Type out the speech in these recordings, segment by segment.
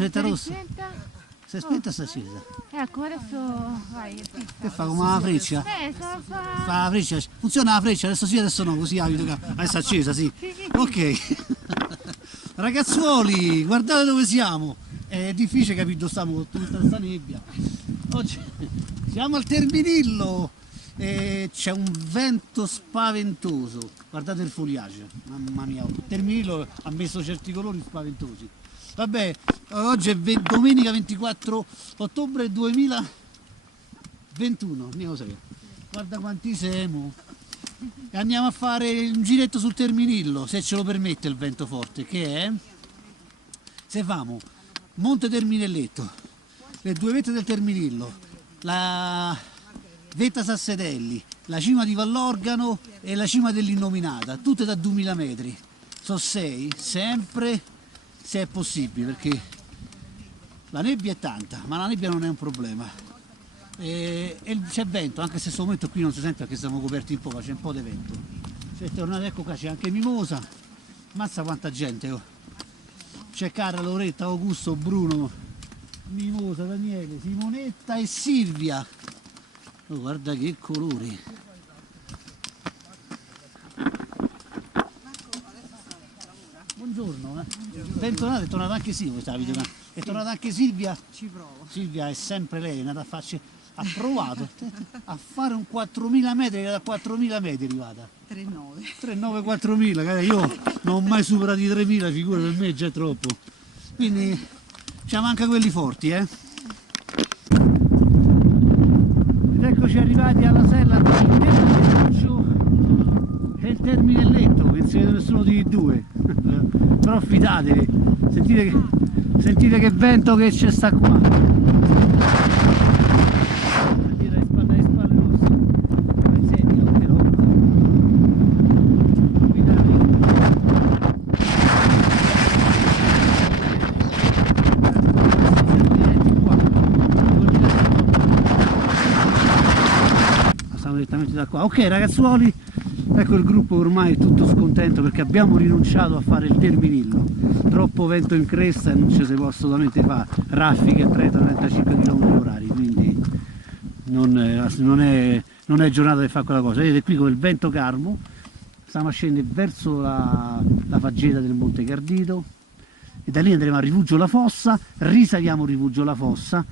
lucetta rossa. Si è spenta o si è accesa? Ecco, adesso vai. Che fa come la freccia? Fa la freccia. Funziona la freccia, adesso sì, adesso no, così adesso è accesa, sì. Ok. Ragazzuoli, guardate dove siamo. È difficile capire dove stiamo con tutta questa nebbia. Oggi siamo al Terminillo. C'è un vento spaventoso, guardate il foliage, mamma mia, il Terminillo ha messo certi colori spaventosi. Vabbè, oggi è domenica 24 ottobre 2021, andiamo a sapere. Guarda quanti siamo. E andiamo a fare un giretto sul Terminillo, se ce lo permette il vento forte, che è, se famo Monte Terminelletto, le 2 vette del Terminillo, la Vetta Sassetelli, la cima di Vallorgano e la cima dell'Innominata, tutte da 2000 metri. Sono 6, sempre se è possibile, perché la nebbia è tanta, ma la nebbia non è un problema. E c'è vento, anche se in questo momento qui non si sente perché siamo coperti un po', ma c'è un po' di vento. Se tornate, ecco qua c'è anche Mimosa, mazza quanta gente, oh. C'è Carla, Loretta, Augusto, Bruno, Mimosa, Daniele, Simonetta e Silvia. Oh, guarda che colori! Buongiorno, bentornata, è tornata anche Silvia questa videocamera. È tornata anche Silvia? Ci provo. Silvia è sempre lei, è andata a farci, ha provato a fare un 4000 metri, da 4000 metri è arrivata. 3,9. 3,9, 4000, io non ho mai superato i 3000, figura, per me è già troppo. Quindi ci manca quelli forti, Eccoci arrivati alla sella tra il Terminillo e il Terminelletto, che non si vede nessuno di due, però fidatevi, sentite che vento che c'è sta qua. Alle spalle nostre, ai sedi, anche no. Direttamente da qua. Ok ragazzuoli, ecco il gruppo ormai è tutto scontento perché abbiamo rinunciato a fare il Terminillo, troppo vento in cresta e non ci si può assolutamente fare raffiche a 30-35 km/h, quindi non è giornata di fare quella cosa. Vedete qui con il vento calmo stiamo a scendere verso la faggeta del Monte Cardito e da lì andremo a Rifugio La Fossa, risaliamo Rifugio La Fossa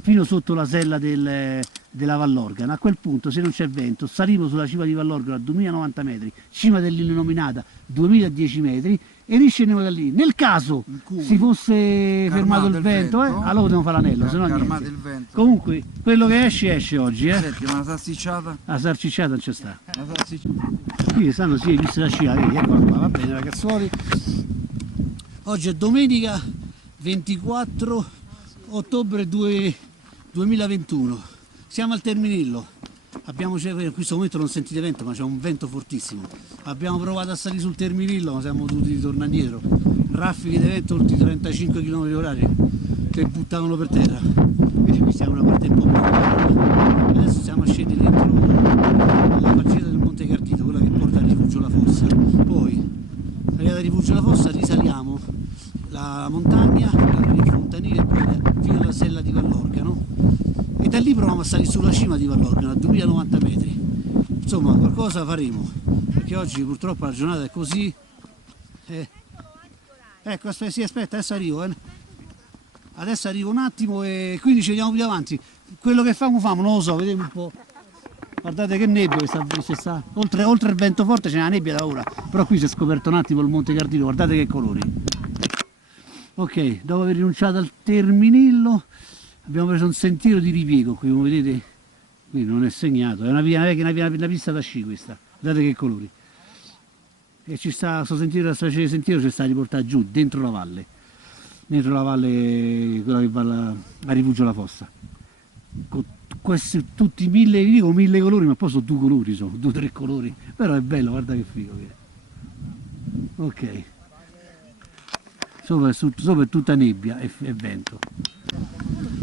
fino sotto la sella della Vallorgano. A quel punto, se non c'è vento, salimo sulla cima di Vallorgano a 2090 metri, cima dell'Innominata 2010 metri e riscendiamo da lì. Nel caso si fosse fermato il vento, allora dobbiamo fare l'anello, se no niente. Il vento. Comunque, quello che esce oggi, Senti, ma la salsicciata? La salsicciata non c'è sta. La salsicciata. Qui stanno, sì, vista la scia, vedi, eccola qua, va bene ragazzuoli. Oggi è domenica 24 ottobre 2021. Siamo al Terminillo, in questo momento non sentite vento ma c'è un vento fortissimo, abbiamo provato a salire sul Terminillo ma siamo dovuti ritornare indietro, raffiche di vento oltre i 35 km/h che buttavano per terra, quindi qui siamo una parte un po' più alta. Adesso siamo a scendere dentro la faggeta del Monte Cardito, quella che porta a Rifugio La Fossa, poi arrivati a Rifugio La Fossa risaliamo la montagna, il fontanile e poi fino alla sella di Vallorgano e da lì proviamo a salire sulla cima di Vallorgano a 2090 metri. Insomma, qualcosa faremo perché oggi purtroppo la giornata è così. Ecco, aspetta, adesso arrivo un attimo e quindi ci vediamo più avanti. Quello che famo non lo so, vediamo un po'. Guardate che nebbia che sta. Oltre il vento forte c'è una nebbia da ora, però qui si è scoperto un attimo il Monte Cardito, guardate che colori. Ok, dopo aver rinunciato al Terminillo abbiamo preso un sentiero di ripiego qui, come vedete, qui non è segnato, è una pista da sci questa, guardate che colori. E ci sta, questo sentiero, la specie di sentiero ci sta a riportare giù, dentro la valle quella che va a Rifugio La Fossa. Con questi tutti mille colori, ma poi sono 2 colori, sono 2-3 colori, però è bello, guarda che figo che è. Ok. Sopra è tutta nebbia e vento.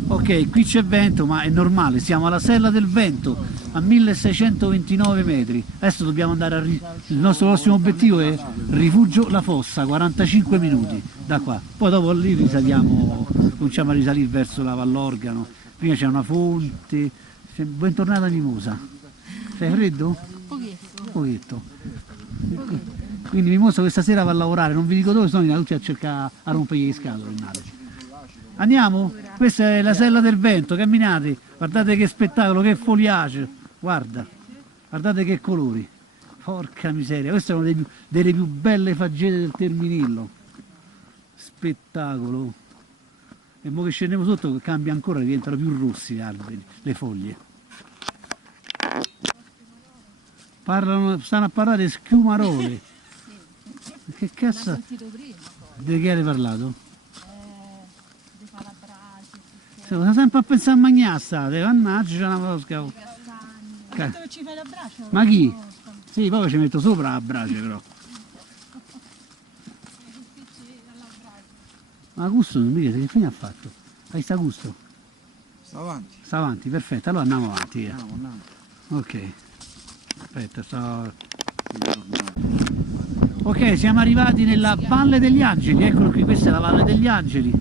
Ok, qui c'è vento ma è normale, siamo alla Sella del Vento a 1629 metri. Adesso dobbiamo andare il nostro prossimo obiettivo è Rifugio La Fossa, 45 minuti. da qua. Poi dopo lì risaliamo, cominciamo a risalire verso la Vallorgano. Prima c'è una fonte. Bentornata Mimosa. Sei freddo? Pochetto. Pochetto. Quindi Mimosa questa sera va a lavorare, non vi dico dove, sono tutti a cercare a rompere le scatole. Andiamo? Questa è la sella del vento, camminate, guardate che spettacolo, che foliage, guardate che colori, porca miseria, queste sono delle più belle faggete del Terminillo, spettacolo. E mo che scendiamo sotto cambia ancora, diventano più rossi gli alberi, le foglie. Stanno a parlare di schiumarole. Che cazzo? L'ho sentito prima. Di che hai parlato? Di fare la brace. Sta sempre a pensare a mangiare state, mannaggia, c'è una mosca. Dove ci fai la brace? Ma chi? Sì, poi ci metto sopra la brace però. Ma gusto non mi chiede che fine ha fatto? Hai sta gusto? Sta avanti. Sta avanti, perfetto, allora andiamo avanti. Via. Andiamo. Ok. Aspetta, Ok, siamo arrivati nella Valle degli Angeli, eccolo qui, questa è la Valle degli Angeli,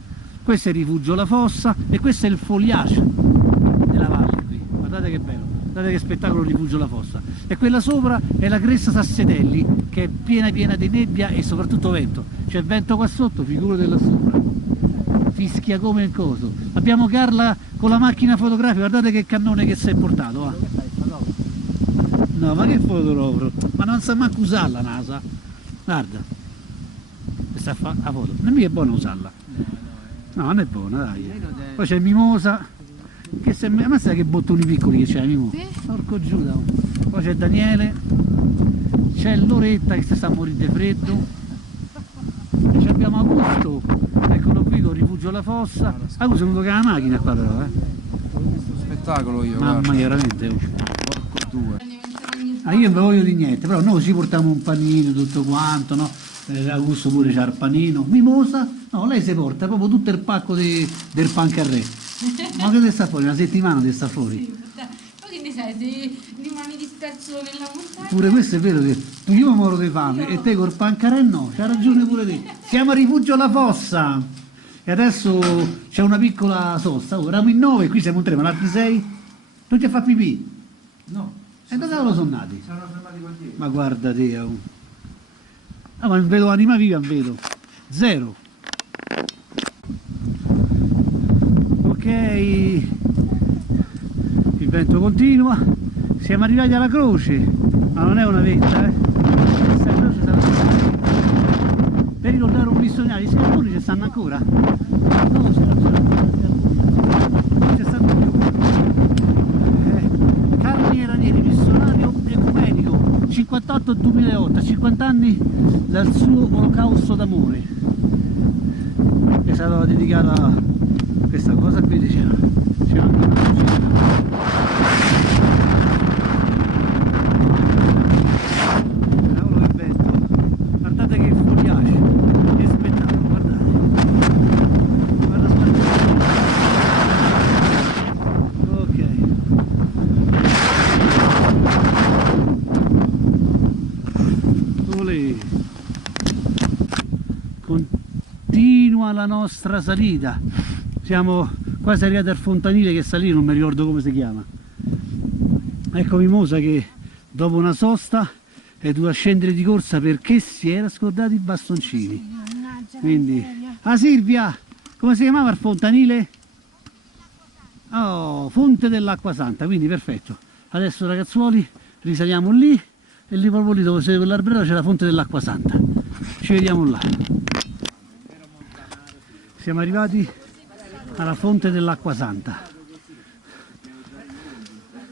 questo è il rifugio La Fossa e questo è il foliage della valle qui, guardate che bello, guardate che spettacolo il rifugio La Fossa. E quella sopra è la Cresta Sassetelli, che è piena di nebbia e soprattutto vento, c'è vento qua sotto, figurate là sopra, fischia come il coso. Abbiamo Carla con la macchina fotografica, guardate che cannone che si è portato, va. No, ma che fotografo? Ma non sa manco usarla NASA. Guarda. Questa fa la foto. Non è buona usarla. No, non è buona, dai. Poi c'è Mimosa. Che se... Ma sai che bottoni piccoli che c'è Mimosa? Sì. Porco Giuda. Poi c'è Daniele. C'è Loretta che si sta morendo di freddo. E ci abbiamo Augusto. Eccolo qui con Rifugio La Fossa. Augusto è venuto con la macchina qua però, Questo spettacolo io, Mamma guarda. mia, veramente. Porco due. Ah, io non voglio di niente, però noi ci portiamo un panino, tutto quanto, no? Augusto pure c'ha il panino. Mimosa? No, lei si porta proprio tutto il pacco del pancarré. Ma che te sta fuori? Una settimana te sta fuori. Ma che ne sai, se rimani disperso nella montagna? Pure questo è vero che io mi muoro di fame e te col pancaré no, c'ha ragione pure te. Siamo a Rifugio La Fossa e adesso c'è una piccola sosta. Ora eravamo in 9, qui siamo in 3, ma l'altri 6? Non ci fa pipì? No. E dove lo sono nati? Sono fermati qua dietro. Ma guarda te, oh. Ah, ma non vedo anima viva, non vedo. Zero. Ok, il vento continua. Siamo arrivati alla croce, ma non è una vetta, eh. Questa croce sarà per ricordare un missionario. I scarponi ci stanno ancora? No, ce l'ho, non ci stanno più. Carniera Neri, missionario ecumenico, 58-2008, 50 anni dal suo olocausto d'amore. È stata dedicata a questa cosa qui, diceva. C'è anche una cavolo che vento, guardate che foliage, che spettacolo, guardate. Guarda ok. Olè. Continua la nostra salita, siamo quasi arrivati al fontanile che sta lì, non mi ricordo come si chiama. Ecco Mimosa che dopo una sosta è dovuta scendere di corsa perché si era scordato i bastoncini. Quindi, ah Silvia, come si chiamava il fontanile? Oh, Fonte dell'Acqua Santa, quindi perfetto. Adesso ragazzuoli risaliamo lì e lì proprio lì dove siete quell'alberello c'è la Fonte dell'Acqua Santa. Ci vediamo là. Siamo arrivati alla Fonte dell'Acqua Santa.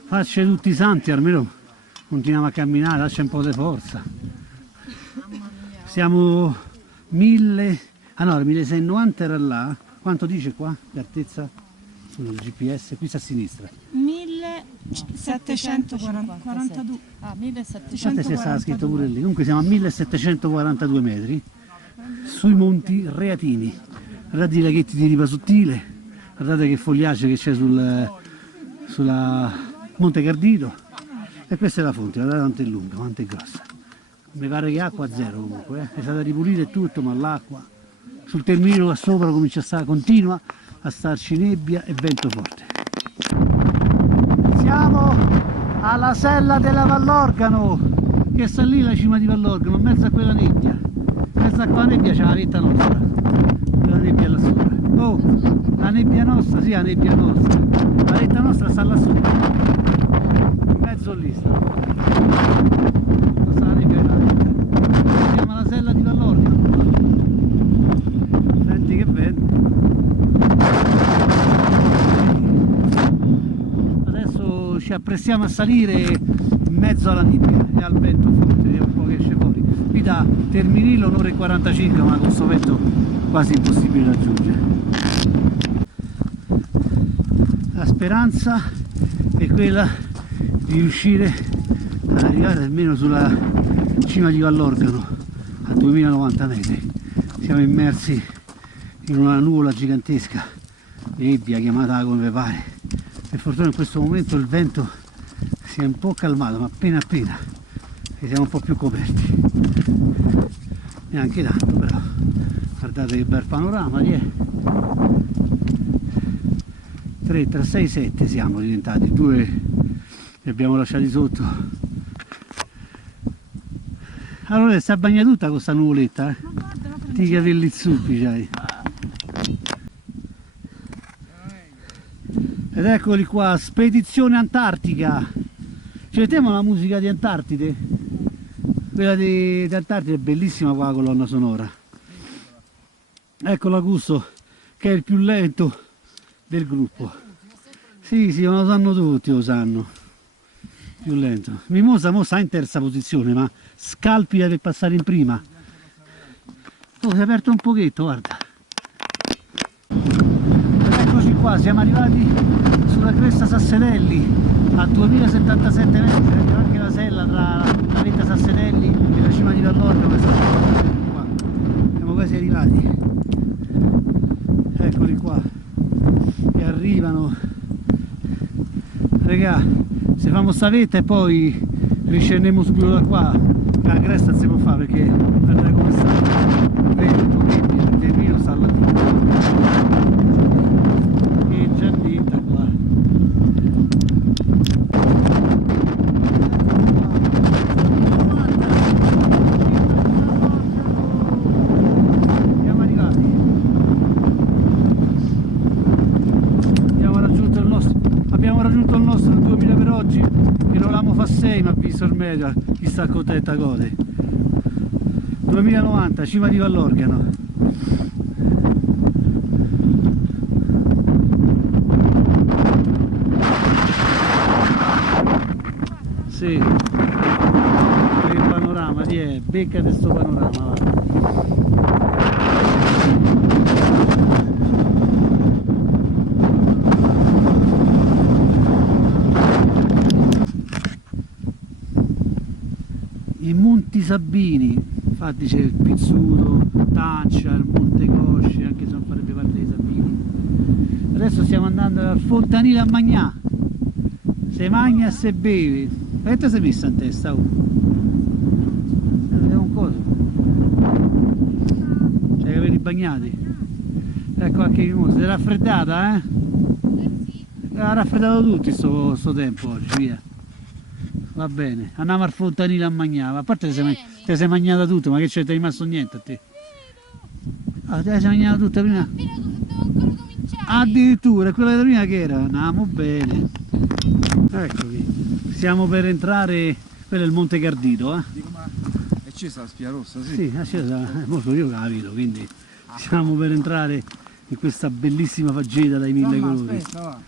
Faccia tutti i santi, almeno continuiamo a camminare, lascia un po' di forza. Siamo 1690 era là. Quanto dice qua? L'altezza sul GPS, qui sta a sinistra. 1742. Ah, Guardate se stava scritto 1742. pure lì. Comunque siamo a 1742 metri sui monti Reatini. Guardate i laghetti di riva sottile, guardate che fogliace che c'è sulla Monte Cardito. E questa è la fonte, guardate quanto è lunga, quanto è grossa. Mi pare che acqua zero comunque, è stata ripulita e tutto, ma l'acqua sul Terminilo qua sopra comincia a stare, continua a starci nebbia e vento forte. Siamo alla sella della Vallorgano, che sta lì la cima di Vallorgano, in mezzo a quella nebbia. In mezzo a quella nebbia c'è la vetta nostra, quella nebbia là sopra. Oh, la nebbia nostra, sì, la nebbia nostra. La vetta nostra sta là sopra, in mezzo lì sta. Questa è la nebbia della vetta. Siamo alla sella di Vallorgano. Senti che vento. Adesso ci apprestiamo a salire in mezzo alla nebbia e al vento forte, vediamo un po' che esce fuori. Qui da Terminilo un'ora e 45, ma con questo vento quasi impossibile da raggiungere. La speranza è quella di riuscire ad arrivare almeno sulla cima di Vallorgano a 2090 metri. Siamo immersi in una nuvola gigantesca di nebbia, chiamata come pare. Per fortuna in questo momento il vento si è un po' calmato, ma appena appena, e siamo un po' più coperti. Neanche tanto, però guardate che bel panorama, 3 tra 6 7 siamo diventati, 2 li abbiamo lasciati sotto. Allora sta bagna tutta con sta nuvoletta, eh? Ti capelli zuppi c'hai. Ed eccoli qua, Spedizione Antartica. Ci mettiamo la musica di Antartide? Quella di Antartide è bellissima qua la colonna sonora. Ecco l'Augusto che è il più lento del gruppo. Sì, sì, lo sanno tutti, lo sanno. Più lento. Mimosa mo sta in terza posizione, ma scalpita per passare in prima. Oh, si è aperto un pochetto, guarda. Ed eccoci qua, siamo arrivati sulla cresta Sassenelli a 2077 metri, c'è anche la sella tra la vetta Sassenelli e la cima di Vallorgano. Qua siamo quasi arrivati, eccoli qua che arrivano, regà. Se famo sta vetta e poi riscendiamo subito da qua, la cresta non si può fare perché guarda come sta, il Terminilo sta là e già vinta qua. Siamo arrivati, abbiamo raggiunto il nostro 2000 per oggi, che non l'amo fa 6, ma visto il media, chi sta contenta gode. 2090, cima di Vallorgano. Sì, che panorama, beccate sto panorama, va. I Monti Sabini, infatti c'è il Pizzuto, Tancia, il Monte Cosce, anche se non farebbe parte dei Sabini. Adesso stiamo andando al Fontanile a Magnà, se magna e se beve. E te sei messa in testa? Oh. È un coso. C'hai i capelli bagnati. Ecco anche i mostri, è raffreddata, eh? Ha raffreddato tutti sto tempo oggi, via. Va bene, andiamo al Fontanile a Magnà. A parte te sei mangiata tutto, ma che c'è? Ti è rimasto niente a te? Ah, te sei mangiata tutta prima? Devo ancora cominciare. Addirittura, quella di prima che era? Andiamo bene. Eccovi, stiamo per entrare, quello è il Monte Cardito, eh? Dico, ma è accesa la spia rossa, sì? Sì, accesa, molto io la vedo, quindi stiamo per entrare in questa bellissima faggeta dai 1000 colori. Aspetta, va.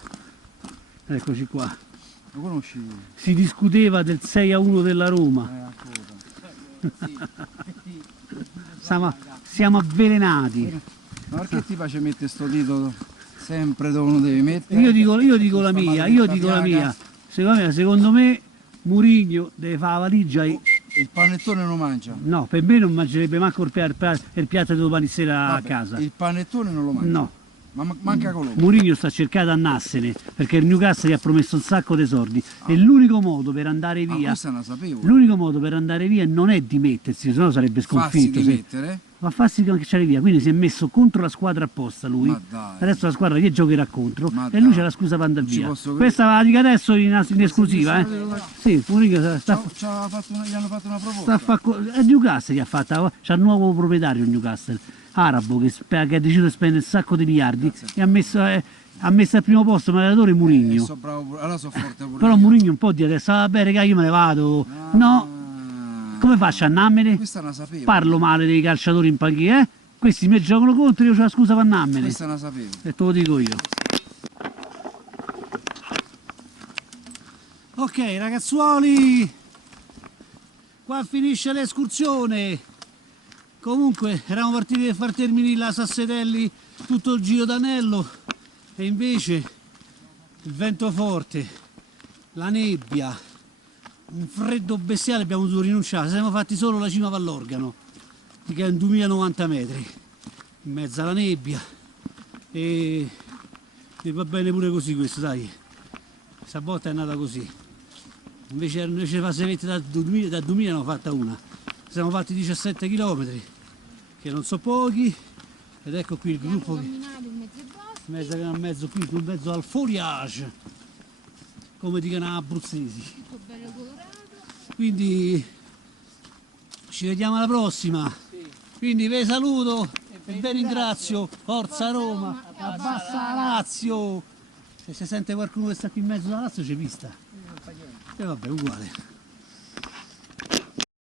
Eccoci qua. Lo conosci? Si discuteva del 6-1 della Roma. Siamo avvelenati. Ma perché ti piace mettere sto dito sempre dove uno deve mettere? Io dico la mia. Secondo me Mourinho deve fare la valigia e... Il panettone non lo mangia? No, per me non mangerebbe manco il piatto di domani sera a Vabbè, casa. il panettone non lo mangia? No. Ma manca Colombo? Mourinho sta cercando di andarsene perché il Newcastle gli ha promesso un sacco di soldi e l'unico modo per andare via, questa non la sapevo. l'unico modo per andare via non è dimettersi, sennò sarebbe Farsi sconfitto. dimettere? va a farsi che c'è via, quindi si è messo contro la squadra apposta lui. Ma dai. Adesso la squadra che giocherà contro Ma e lui dai. c'è la scusa per andare Non ci via. posso Questa la dica adesso in esclusiva, Sì, Mourinho Gli hanno fatto una proposta. è Newcastle che ha fatto, c'ha il nuovo proprietario Newcastle, arabo, che ha deciso di spendere un sacco di miliardi e ha messo al primo posto l'allenatore Mourinho. So bravo pure, allora so forte pure. Però io. Mourinho un po' di adesso, vabbè raga, io me ne vado. No, Ah, come faccio a andarmene? questa la sapevo. Parlo male dei calciatori in panchina, Questi mi giocano contro, io ho la scusa per andarmene. Questa la sapevo. E te lo dico io. Ok ragazzuoli, qua finisce l'escursione. Comunque eravamo partiti per far terminare la Sassetelli tutto il giro d'anello e invece il vento forte, la nebbia, un freddo bestiale, abbiamo dovuto rinunciare. Siamo fatti solo la cima Vallorgano, che è 2090 metri, in mezzo alla nebbia e va bene pure così questo, dai. Questa volta è andata così. Invece di fare 6 da 2000 ne hanno fatta una. Siamo fatti 17 km, che non so pochi, ed ecco qui il gruppo che in mezzo qui, in mezzo al foliage, come dicono abruzzesi. bello colorato. Quindi ci vediamo alla prossima. Quindi vi saluto e vi ringrazio. Forza Roma, abbassa la Lazio. Se si sente qualcuno che sta qui in mezzo alla Lazio c'è vista. E vabbè, uguale.